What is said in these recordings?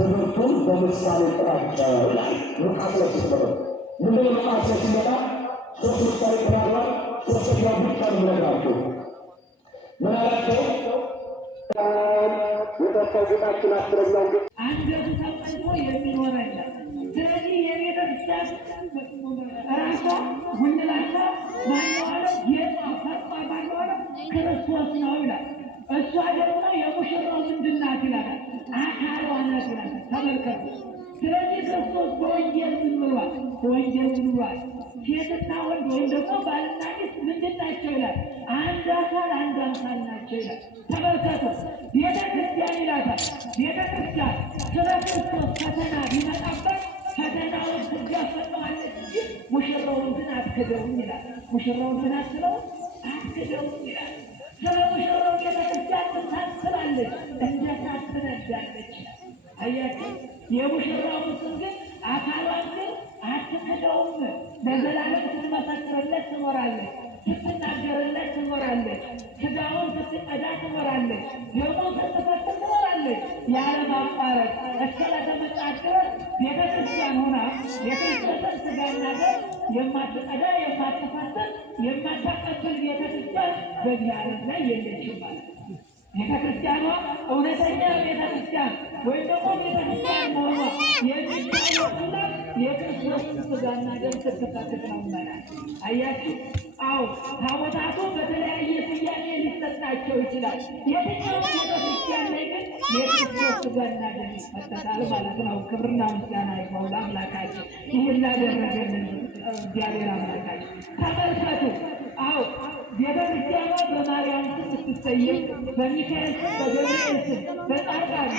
ትምህርቱን በምሳሌ ጥራቸው ይላል። ሉቃስ ላይ ስትመጣ ምንድነው ሉቃስ ላይ ሲመጣ ሶስት ምሳሌ ጥራቸዋል። ሶስተኛው ብቻ ነው የምነግራችሁ። ምን አላቸው? የጠፋውታችን አስረኛው አንገቱ ተቀልጦ የሚኖረኝ ስለዚህ የቤተ ክርስቲያን ራሷ ጉልላታ ማነዋለ የጠፋ ማነዋለ ክርስቶስ ነው ይላል። እሷ ደግሞ የሙሽራው ምንድን ናት ይላል? አካሏ ናት ይላል። ተመልከቱ። ስለዚህ ክርስቶስ በወንጌል ምን ብሏል? በወንጌል ምን ብሏል? ሴትና ወንድ ወይም ደግሞ ባልና ሚስት ምንድን ናቸው ይላል? አንድ አካል አንድ አምሳል ናቸው ይላል። ተመልከቱ። ቤተ ክርስቲያን ይላታል። ቤተ ክርስቲያን ስለ ክርስቶስ ፈተና ቢመጣበት ፈተናውን ትጋፈጠዋለች እንጂ ሙሽራውን ግን አትክደውም ይላል። ሙሽራውን ግን አትክደውም ይላል። ስለ ሙሽራው ቤተ ክርስቲያን ታስባለች፣ እንጀት ትነዳለች። አያችሁ፣ የሙሽራውን ስም ግን አካሏን ግን አትክደውም። ለዘላለም ስትመሰክርለት ትኖራለች፣ ስትናገርለት ትኖራለች፣ ስጋውን ስትቀዳ ትኖራለች፣ ደሙን ስትፈትል ትኖራለች። ያለ ማቋረጥ እስከ ለተመጣች ድረስ ቤተ ክርስቲያን ሆና የክርስቶስን ስጋና ደም የማትቀዳ የማትፈትል የማታቀብል ቤተ ክርስቲያን በዚህ ዓለም ላይ የለችም ማለት ነው። ቤተ ክርስቲያኗ እውነተኛ ቤተ ክርስቲያን ወይም ደግሞ ቤተ ክርስቲያን መሆኗ የሚታወቅላት የክርስቶስ ስጋና ደም ስትፈትል ነው ይባላል። አያችሁ? አዎ፣ ታቦታቱ በተለያየ ስያሜ ሊሰጣቸው ይችላል። የትኛው ቤተ ክርስቲያን ላይ ግን የክርስቶስ ስጋና ደም ይፈተታል ማለት ነው። ክብርና ምስጋና ይግባው ለአምላካችን፣ ይህን ላደረገልን እግዚአብሔር አምላካችን። ተመልከቱ። አዎ፣ ቤተ ክርስቲያኗ በማርያም ስም ስትሰየም፣ በሚካኤል ስም፣ በገብርኤል ስም፣ በጻድቃን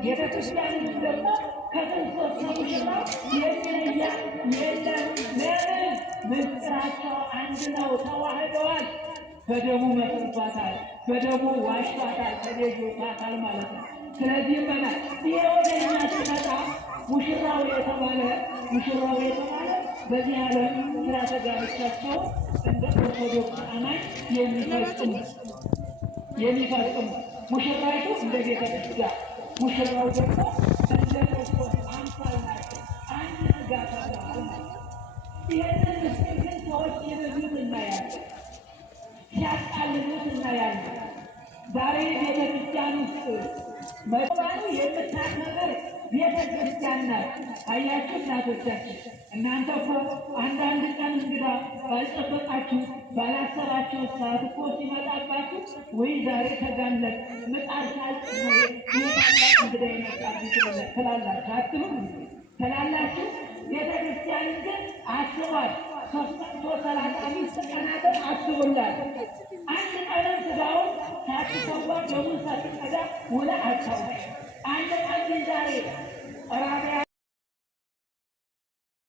ቤተክርስቲያንን ደግሞ ከክርስቶስ ከሙሽራው የሚለያ የለም። ለምን? ምስጢራቸው አንድ ነው፣ ተዋህደዋል። በደሙ መስርቷታል፣ በደሙ ዋሽቷታል፣ ተቤዥቷታል ማለት ነው። ስለዚህ በላ ይሄ ወደ እኛ ሲመጣ ሙሽራው የተባለ በዚህ ዓለም ስርዓተ ጋብቻቸው እንደ ኦርቶዶክስ አማኝ የሚፈጽሙ ሙሽራይቱ እንደ ቤተ ክርስቲያን ሙሽራው ደግሞ እንደ ክርስቶስ አምሳል ናቸው። አንድ ስጋ ተባብረዋል ማለት ነው። ይህንን ምስጢር ግን ሰዎች ይበሉት እናያለን፣ ሲያቃልሉት እናያለን። ዛሬ ቤተ ክርስቲያን ውስጥ መባሉ የምታከብር ቤተ ክርስቲያን ናት። አያችሁ እናቶቻችን፣ እናንተ እኮ አንዳንድ ቀን እንግዳ ባልጠበቃችሁ ባላሰራችሁ ሰዓት እኮ ሲመጣባችሁ ወይ ዛሬ ተጋለጥ ምጣድ ሳልጥ ነው ታላቅ እንግዳ ይመጣብኝ ትላላችሁ አትሉም? ትላላችሁ። ቤተ ክርስቲያን ግን አስቧል። 335 ቀናትን አስቡላት። አንድ ቀንም ስጋውን ሳትሰዋ ደሙን ሳትቀዳ ውለህ አታውቅም። አንድ ቀን ግን ዛሬ ራቢያ